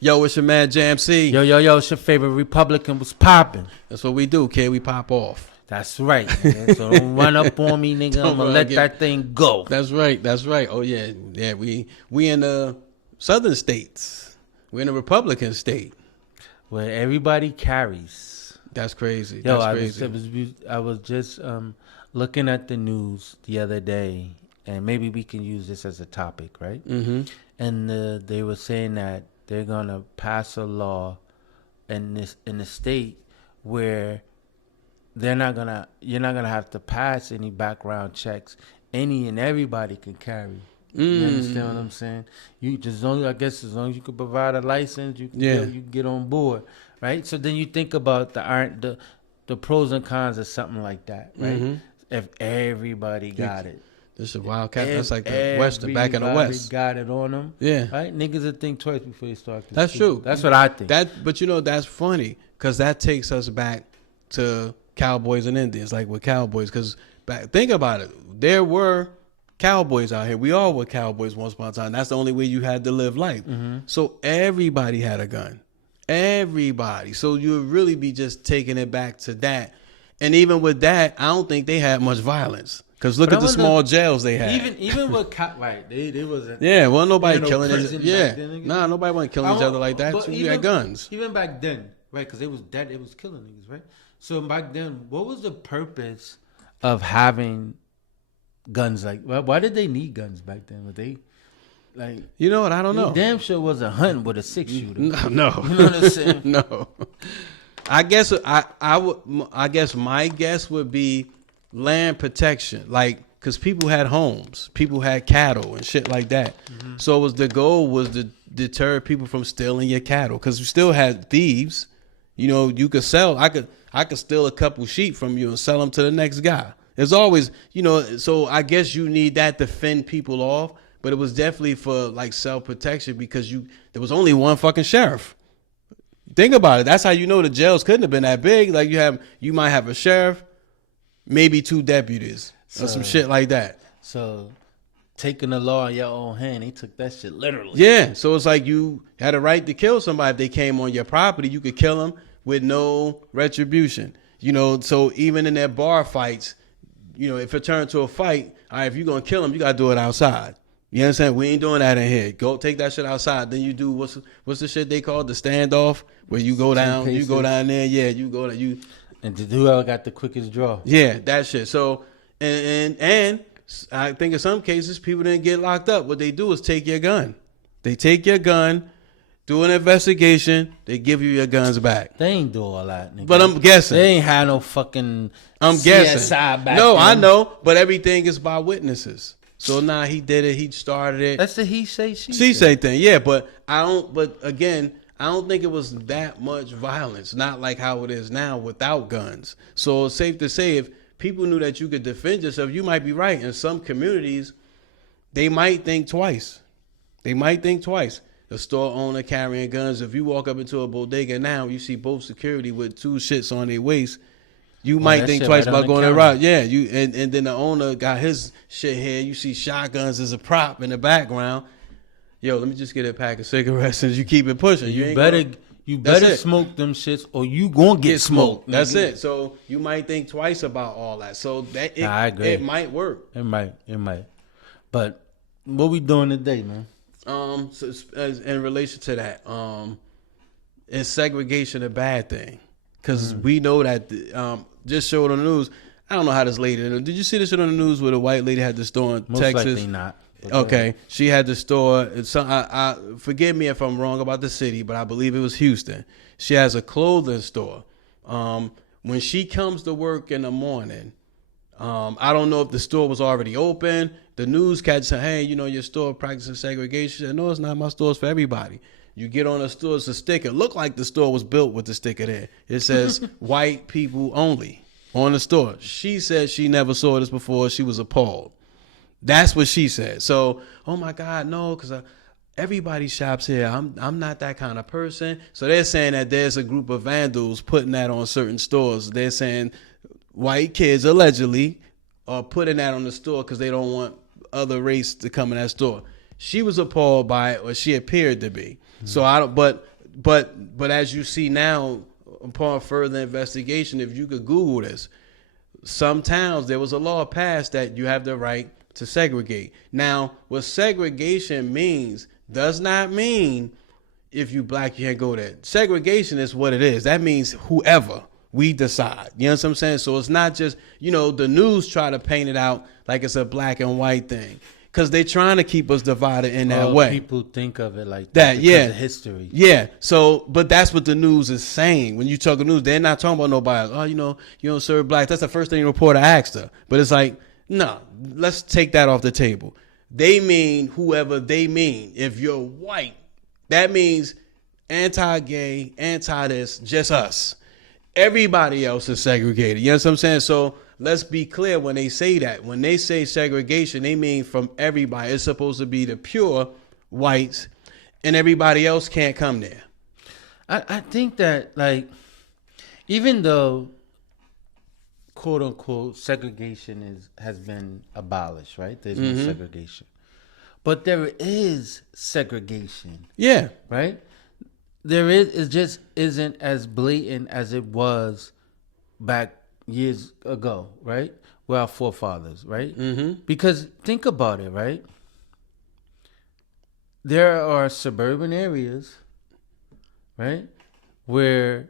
Yo, it's your man JMC. Yo, it's your favorite Republican was popping. That's what we do, kid. We pop off. That's right, nigga. So don't run up on me, nigga. I'm gonna let that thing go. That's right. Oh yeah. We in the southern states. We're in a Republican state. Where everybody carries. That's crazy. Yo, That's crazy. I was just looking at the news the other day, and maybe we can use this as a topic, right? Mm-hmm. And they were saying that they're gonna pass a law in the state where you're not gonna have to pass any background checks. Any and everybody can carry. You understand what I'm saying? As long as you can provide a license, you can get on board, right? So then you think about the pros and cons of something like that, right? Mm-hmm. If everybody got it. This is Wildcat. That's like the Western back in the West. Got it on them. Yeah. Right? Niggas will think twice before they start. That's true. That's what I think. But that's funny because that takes us back to cowboys and Indians, like with cowboys. Because think about it. There were cowboys out here. We all were cowboys once upon a time. That's the only way you had to live life. Mm-hmm. So everybody had a gun. Everybody. So you would really be just taking it back to that. And even with that, I don't think they had much violence. Because look at the small jails they had. Even with right, they wasn't. Yeah, well, nobody killing each other. Yeah, nobody wasn't killing each other like that. So you had guns. Even back then, right? Because it was killing niggas, right? So back then, what was the purpose of having guns? Like, why did they need guns back then? Were they like? You know what? I don't know. Damn sure wasn't hunting with a 6-shooter. No. You know what I'm saying? No. I guess I guess my guess would be land protection, like because people had homes, people had cattle and shit like that. Mm-hmm. So the goal was to deter people from stealing your cattle, because we still had thieves. You know, you could sell. I could steal a couple sheep from you and sell them to the next guy. There's always, so I guess you need that to fend people off. But it was definitely for like self protection, because there was only one fucking sheriff. Think about it. That's how you know the jails couldn't have been that big. Like you might have a sheriff, maybe 2 deputies or some shit like that. So taking the law in your own hand, they took that shit literally. Yeah. So it's like you had a right to kill somebody. If they came on your property, you could kill them with no retribution. So even in their bar fights, if it turned to a fight, all right, if you're going to kill them, you got to do it outside. You understand? We ain't doing that in here. Go take that shit outside. Then you do what's the shit they call the standoff, where you go down there. Yeah, you go down. And whoever got the quickest draw. Yeah, that shit. So, and I think in some cases people didn't get locked up. What they do is take your gun. They take your gun, do an investigation. They give you your guns back. They ain't do all that, nigga. But I'm guessing they ain't had no fucking. I'm guessing. CSI back no, then. I know, but everything is by witnesses. So now he did it. He started it. That's the he say thing. Yeah, but I don't. But again, I don't think it was that much violence. Not like how it is now without guns. So it's safe to say if people knew that you could defend yourself, you might be right. In some communities, they might think twice. The store owner carrying guns. If you walk up into a bodega now, you see both security with 2 shits on their waist. You might think twice about going to rob. Yeah, and then the owner got his shit here. You see shotguns as a prop in the background. Yo, let me just get a pack of cigarettes and you keep it pushing. You better smoke them shits or you gonna get smoked. That's it. So you might think twice about all that. So I agree. It might work. It might. But what we doing today, man? So as in relation to that, is segregation a bad thing? Because we know that just showed on the news. I don't know how this lady. Did you see this shit on the news where the white lady had the store in Texas? Most likely not. Okay, she had the store. I forgive me if I'm wrong about the city, but I believe it was Houston. She has a clothing store. When she comes to work in the morning, I don't know if the store was already open. The newscatcher said, "Hey, your store practicing segregation." She said, "No, it's not. My store's for everybody." You get on the store, it's a sticker. Look like the store was built with the sticker there. It says white people only on the store. She said she never saw this before. She was appalled. That's what she said. So, oh my God, no, because everybody shops here. I'm not that kind of person. So they're saying that there's a group of vandals putting that on certain stores. They're saying white kids allegedly are putting that on the store because they don't want other race to come in that store. she was appalled by it, or she appeared to be. So I don't. But as you see now, upon further investigation, if you could Google this, some towns there was a law passed that you have the right to segregate. Now, what segregation means does not mean if you black you can't go there. Segregation is what it is. That means whoever we decide. You know what I'm saying? So it's not just, the news try to paint it out like it's a black and white thing. Because they're trying to keep us divided in that way. People think of it like that because yeah. of history. Yeah. So, but that's what the news is saying. When you talk news, they're not talking about nobody. Oh, you don't serve blacks. That's the first thing the reporter asked her. But it's like, no, let's take that off the table. They mean whoever they mean. If you're white, that means anti-gay, anti-this, just us. Everybody else is segregated. You know what I'm saying? So let's be clear when they say that. When they say segregation, they mean from everybody. It's supposed to be the pure whites, and everybody else can't come there. I think that, even though, quote unquote, segregation has been abolished, right? There's no segregation. But there is segregation. Yeah. Right? There is, it just isn't as blatant as it was back years ago, right? With our forefathers, right? Mm-hmm. Because think about it, right? There are suburban areas, right, where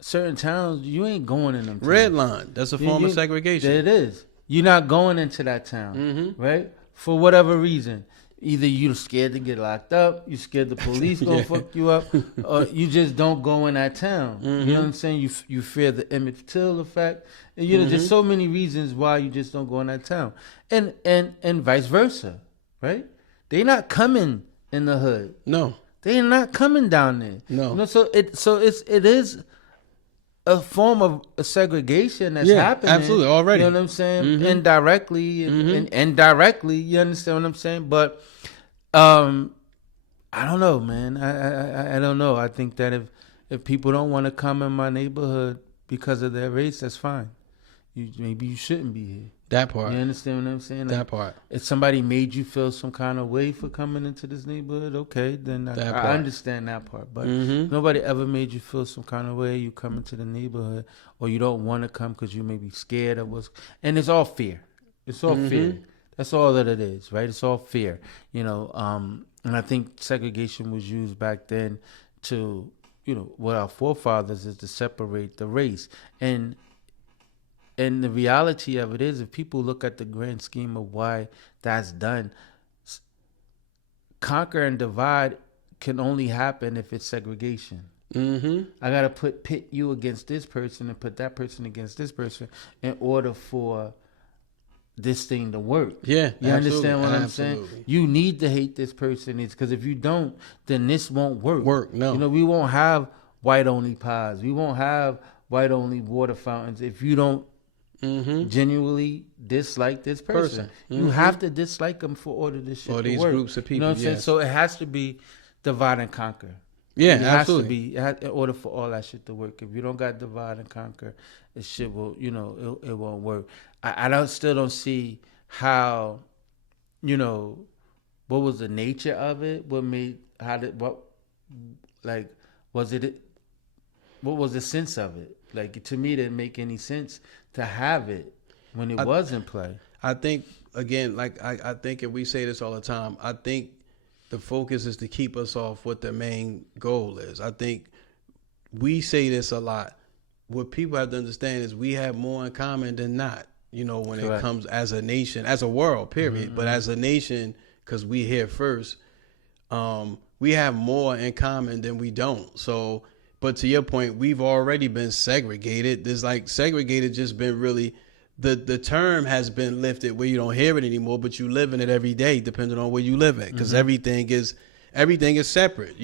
certain towns you ain't going in them towns. Red line, that's a form of segregation. It is. You're not going into that town, right? For whatever reason. Either you're scared to get locked up, you're scared the police gonna fuck you up, or you just don't go in that town. You know what I'm saying? You fear the Emmett Till effect, and there's so many reasons why you just don't go in that town, and vice versa, right? They not coming in the hood. No, they not coming down there. No, so it is a form of a segregation that's happening. Absolutely, already. You know what I'm saying? Indirectly and directly. You understand what I'm saying? But I don't know, man. I don't know. I think that if people don't want to come in my neighborhood because of their race, that's fine. Maybe you shouldn't be here. That part. You understand what I'm saying? That part. If somebody made you feel some kind of way for coming into this neighborhood, okay, then I understand that part. But nobody ever made you feel some kind of way. You come into the neighborhood, or you don't want to come because you may be scared of what's. And it's all fear. It's all fear. That's all that it is, right? It's all fear. And I think segregation was used back then to, what our forefathers is to separate the race. And the reality of it is, if people look at the grand scheme of why that's done, conquer and divide can only happen if it's segregation. I got to pit you against this person and put that person against this person in order for this thing to work. Yeah, you understand what I'm saying? You need to hate this person, because if you don't, then this won't work. No. We won't have white-only pies. We won't have white-only water fountains if you don't genuinely dislike this person. You have to dislike them for order this shit to work. Or these groups of people. You know what I'm saying? So it has to be divide and conquer. Yeah, it absolutely. has to be in order for all that shit to work. If you don't got divide and conquer, it shit will, it won't work. I still don't see how, what was the nature of it? What was the sense of it? Like, to me, it didn't make any sense to have it when it was in play. I think, again, I think, and we say this all the time, I think the focus is to keep us off what the main goal is. I think we say this a lot. What people have to understand is we have more in common than not, when Correct. It comes as a nation, as a world, period. But as a nation, because we here first, we have more in common than we don't. So, but to your point, we've already been segregated. There's segregated just been really, the term has been lifted where you don't hear it anymore, but you live in it every day, depending on where you live at, because everything is separate.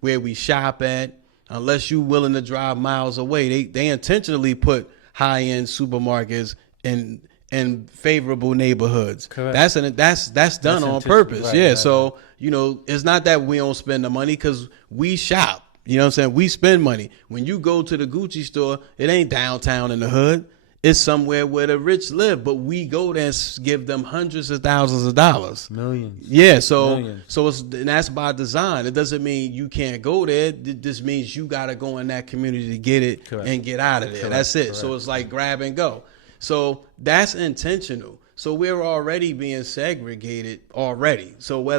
Where we shop at, unless you're willing to drive miles away, they intentionally put high-end supermarkets in favorable neighborhoods. Correct. That's done on purpose. Right, yeah. Right. So, it's not that we don't spend the money, because we shop. You know what I'm saying? We spend money. When you go to the Gucci store, it ain't downtown in the hood. it's somewhere where the rich live, but we go there and give them hundreds of thousands of dollars. Millions. Yeah, so Millions. and that's by design. It doesn't mean you can't go there. This means you got to go in that community to get it Correct. and get out of there. Correct. That's it. Correct. So it's like grab and go. So that's intentional. So we're already being segregated already. So I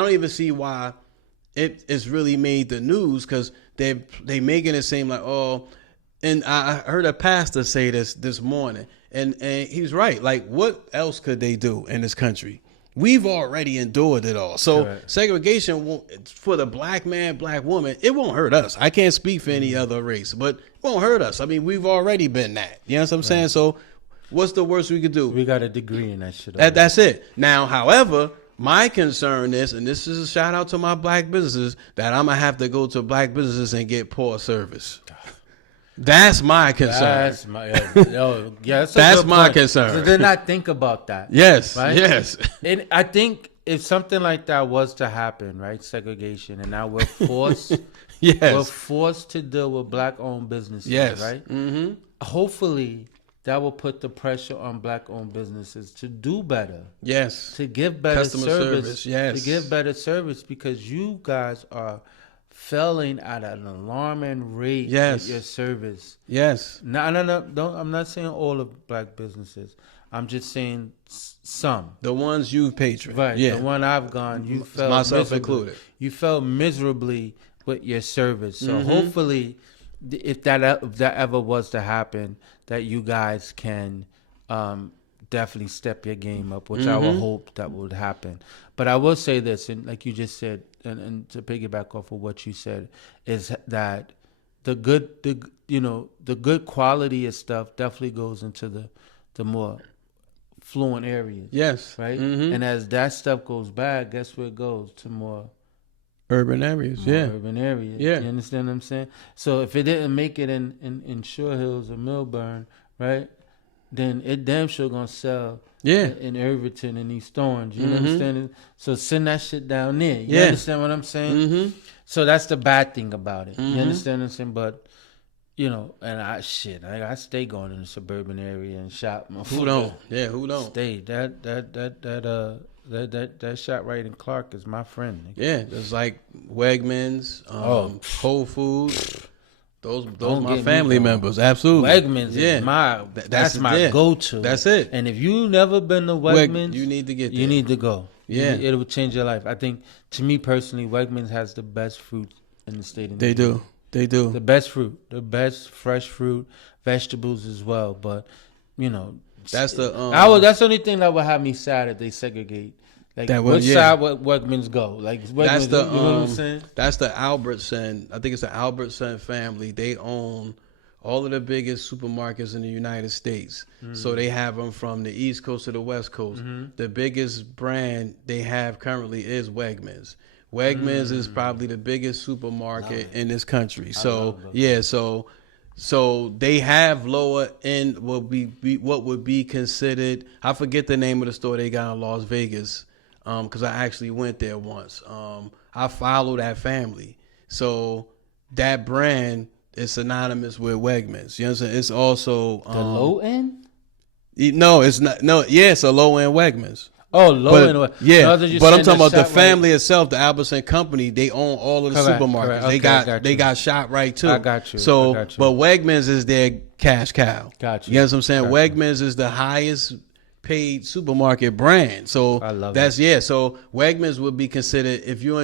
don't even see why it's really made the news, because they making it seem like, oh. And I heard a pastor say this morning, and he's right. Like, what else could they do in this country? We've already endured it all. So Correct. segregation won't, for the black man, black woman, it won't hurt us. I can't speak for any other race, but it won't hurt us. I mean, we've already been that. You know what I'm saying? So what's the worst we could do? We got a degree in that shit. That's it. Now, however, my concern is, and this is a shout out to my black businesses, that I'm going to have to go to black businesses and get poor service. That's my concern. That's my that's my point. concern. So then I think about that. Yes, right? yes. And I think if something like that was to happen, right, segregation, and now we're forced, we're forced to deal with black-owned businesses, right? Mm-hmm. Hopefully, that will put the pressure on black-owned businesses to do better. Yes. To give better Customer service. Yes. To give better service, because you guys are failing at an alarming rate with your service. Yes. No, I'm not saying all of black businesses. I'm just saying some. The ones you've patroned. Right. Yeah. The one I've gone, you felt myself included. You felt miserably with your service. So hopefully, if that ever was to happen, that you guys can definitely step your game up, which I would hope that would happen. But I will say this, and like you just said, and to piggyback off of what you said, is that the good quality of stuff definitely goes into the more fluent areas. Yes. Right? Mm-hmm. And as that stuff goes bad, guess where it goes? To more urban areas. Urban areas. Yeah. You understand what I'm saying? So if it didn't make it in Shore Hills or Millburn, right, then it damn sure gonna sell in Irvington and East Orange. You understand? So send that shit down there. You understand what I'm saying? Mm-hmm. So that's the bad thing about it. You understand what I'm saying? But and I stay going in the suburban area and shop. Who don't? Yeah, who don't? Stay. That shop right in Clark is my friend. Yeah, there's like Wegmans, Whole Foods. Those my family members. Absolutely. Wegmans is that's my go-to. That's it. And if you've never been to Wegmans, you need to get there. You need to go. Yeah. It will change your life. I think, to me personally, Wegmans has the best fruit in the state of New York. They do. The best fruit. The best fresh fruit, vegetables as well. But, that's the that's the only thing that would have me sad if they segregate. Like, which side Wegmans go? Like, Wegmans, that's the you know what I'm saying? That's the Albertson. I think it's the Albertson family. They own all of the biggest supermarkets in the United States. So they have them from the East Coast to the West Coast. The biggest brand they have currently is Wegmans. Wegmans is probably the biggest supermarket in this country. So so they have lower end what would be considered. I forget the name of the store they got in Las Vegas. Because I actually went there once. I follow that family. So that brand is synonymous with Wegmans. You know what I'm saying? It's also... the low end? No, it's not. No, it's a low end Wegmans. Oh, low end. Yeah, but I'm talking about the family itself, the Albertson Company. They own all of the supermarkets. Correct. They got ShopRite too. I got you. So, but Wegmans is their cash cow. Got you. You know what I'm saying? Wegmans is the highest paid supermarket brand. So I love that's So Wegmans would be considered, if you're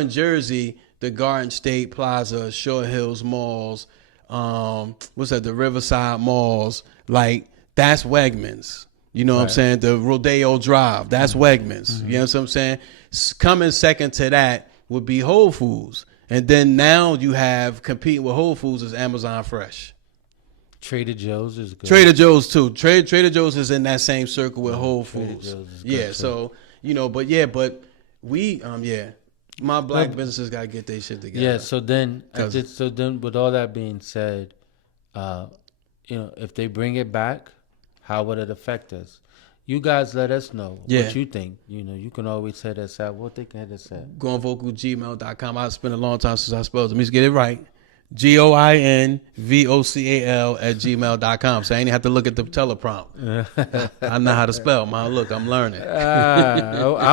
in Jersey, the Garden State Plaza, Shore Hills malls, the Riverside malls, like that's Wegmans. You know what I'm saying? The Rodeo Drive, that's Wegmans. You know what I'm saying? Coming second to that would be Whole Foods. And then now you have competing with Whole Foods is Amazon Fresh. Trader Joe's is good. Trader Joe's too. Trader Joe's is in that same circle with Whole Foods. So but we my black businesses gotta get their shit together. Yeah. So then with all that being said, if they bring it back, how would it affect us? You guys let us know what you think. You can always hit us at what they can hit us at. GoingVocalGmail.com. I spent a long time since I spelled it. Let me just get it right. GOINVOCAL@gmail.com. So I ain't have to look at the teleprompt. I know how to spell, man. Look, I'm learning. That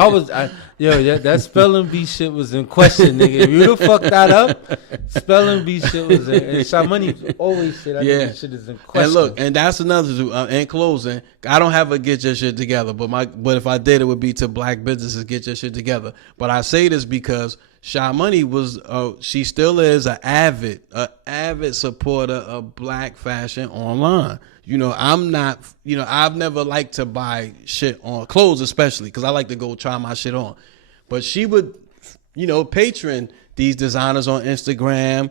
spelling bee shit was in question, nigga. If you fuck that up, spelling bee shit was in. And Shamani always said that shit is in question. And look, and that's another. In closing, I don't have a get your shit together, but if I did, it would be to black businesses get your shit together. But I say this because Sha Money was, she still is an avid supporter of black fashion online. You know, I'm not, you know, I've never liked to buy shit on clothes, especially because I like to go try my shit on. But she would, you know, patron these designers on Instagram.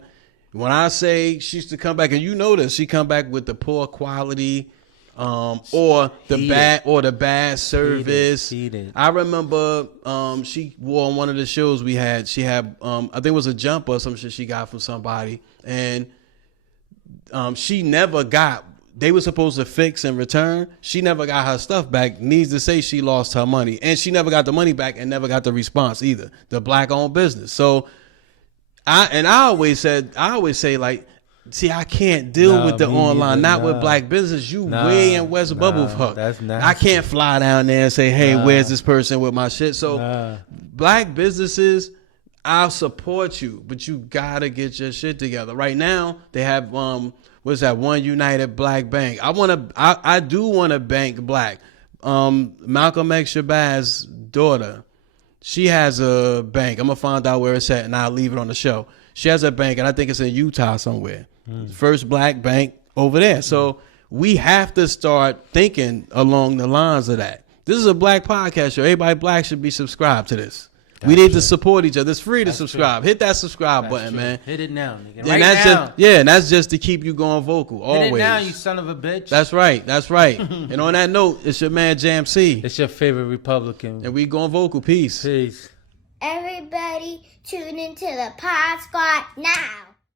When I say she used to come back, and you notice she come back with the poor quality, or the bad service. Heated. I remember she wore on one of the shows we had. She had I think it was a jumper or some shit she got from somebody, and she never got. They were supposed to fix and return. She never got her stuff back. Needs to say she lost her money, and she never got the money back, and never got the response either. The black-owned business. So, I always say like, see, I can't deal with the online, with black business. You way in West Bubble fuck. That's nasty. I can't fly down there and say, hey, where's this person with my shit? So, black businesses, I'll support you, but you gotta get your shit together. Right now, they have what's that? One United Black Bank. I do want to bank black. Malcolm X Shabazz daughter, she has a bank. I'm gonna find out where it's at, and I'll leave it on the show. She has a bank, and I think it's in Utah somewhere. First black bank over there. So we have to start thinking along the lines of that. This is a black podcast show. Everybody black should be subscribed to this. We need to support each other. It's free to subscribe. Hit that subscribe button, man. Hit it now, nigga. And that's now. And that's just to keep you going vocal. Always. Hit it now, you son of a bitch. That's right. And on that note, it's your man Jam C. It's your favorite Republican. And we going vocal. Peace. Peace. Everybody tune into the Pod Squad now.